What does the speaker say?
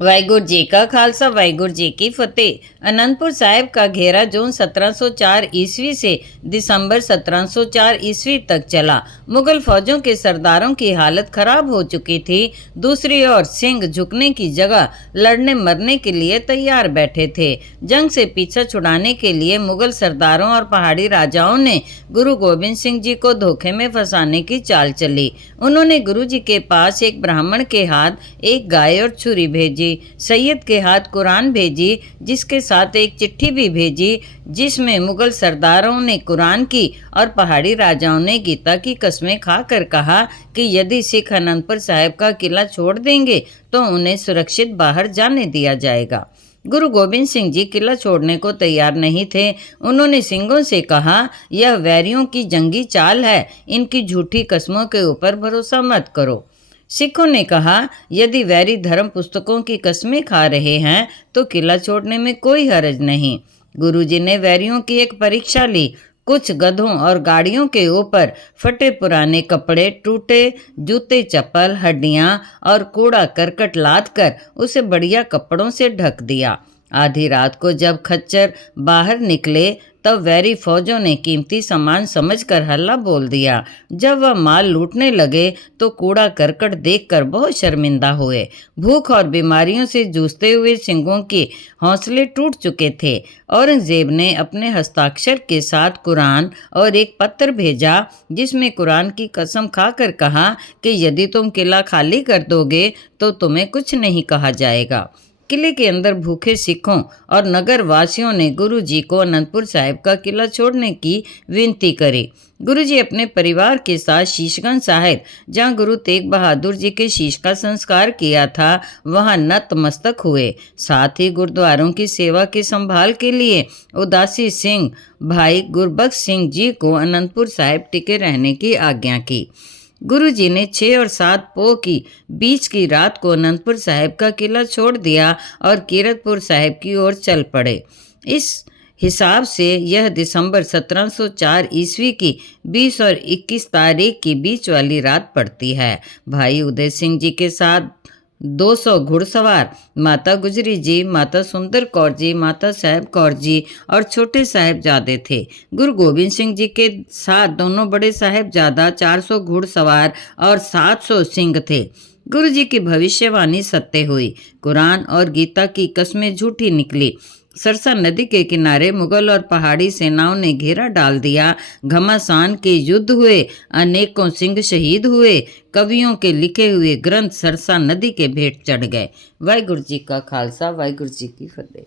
वाहिगुरु जी का खालसा वाहिगुरु जी की फतेह। अनंतपुर साहिब का घेरा जून 1704 ईस्वी से दिसंबर 1704 ईस्वी तक चला। मुगल फौजों के सरदारों की हालत खराब हो चुकी थी। दूसरी ओर सिंह झुकने की जगह लड़ने मरने के लिए तैयार बैठे थे। जंग से पीछा छुड़ाने के लिए मुगल सरदारों और पहाड़ी राजाओं ने गुरु गोबिंद सिंह जी को धोखे में फंसाने की चाल चली। उन्होंने गुरु जी के पास एक ब्राह्मण के हाथ एक गाय और छुरी भेजी, सैयद के हाथ कुरान भेजी, जिसके साथ एक चिट्ठी भी भेजी जिसमें मुगल सरदारों ने कुरान की और पहाड़ी राजाओं ने गीता की कस्में खाकर कहा कि यदि सिख अनंतपुर साहिब का किला छोड़ देंगे तो उन्हें सुरक्षित बाहर जाने दिया जाएगा। गुरु गोबिंद सिंह जी किला छोड़ने को तैयार नहीं थे। उन्होंने सिंहों से कहा, यह वैरियों की जंगी चाल है, इनकी झूठी कस्मों के ऊपर भरोसा मत करो। सिखों ने कहा, यदि वैरी धर्म पुस्तकों की कस्में खा रहे हैं तो किला छोड़ने में कोई हर्ज नहीं। गुरुजी ने वैरियों की एक परीक्षा ली। कुछ गधों और गाड़ियों के ऊपर फटे पुराने कपड़े, टूटे जूते चप्पल, हड्डियां और कूड़ा करकट लाद कर उसे बढ़िया कपड़ों से ढक दिया। आधी रात को जब खच्चर बाहर निकले तब वैरी फौजों ने कीमती सामान समझकर हल्ला बोल दिया। जब वह माल लूटने लगे तो कूड़ा करकट देखकर बहुत शर्मिंदा हुए। भूख और बीमारियों से जूझते हुए सिंहों के हौसले टूट चुके थे। औरंगजेब ने अपने हस्ताक्षर के साथ कुरान और एक पत्र भेजा जिसमें कुरान की कसम खाकर कहा कि यदि तुम किला खाली कर दोगे तो तुम्हें कुछ नहीं कहा जाएगा। किले के अंदर भूखे सिखों और नगर वासियों ने गुरु जी को अनंतपुर साहिब का किला छोड़ने की विनती करी। गुरु जी अपने परिवार के साथ शीशगंज साहिब, जहां गुरु तेग बहादुर जी के शीश का संस्कार किया था, वहां नतमस्तक हुए। साथ ही गुरुद्वारों की सेवा की संभाल के लिए उदासी सिंह भाई गुरबख्श सिंह जी को अनंतपुर साहिब टिके रहने की आज्ञा की। गुरु जी ने 6 और 7 पोह की बीच की रात को अनंतपुर साहिब का किला छोड़ दिया और कीरतपुर साहिब की ओर चल पड़े। इस हिसाब से यह दिसंबर 1704 ईस्वी की 20 और 21 तारीख की बीच वाली रात पड़ती है। भाई उदय सिंह जी के साथ 200 घुड़सवार, माता गुजरी जी, माता सुंदर कौर जी, माता साहेब कौर जी और छोटे साहेबजादे थे। गुरु गोबिंद सिंह जी के साथ दोनों बड़े साहेबजादा, 400 घुड़सवार और 700 सिंह थे। गुरु जी की भविष्यवाणी सत्य हुई। कुरान और गीता की कस्में झूठी निकली। सरसा नदी के किनारे मुगल और पहाड़ी सेनाओं ने घेरा डाल दिया। घमासान के युद्ध हुए, अनेकों सिंह शहीद हुए। कवियों के लिखे हुए ग्रंथ सरसा नदी के भेंट चढ़ गए। वाहिगुरु जी का खालसा, वाहिगुरु जी की फतेह।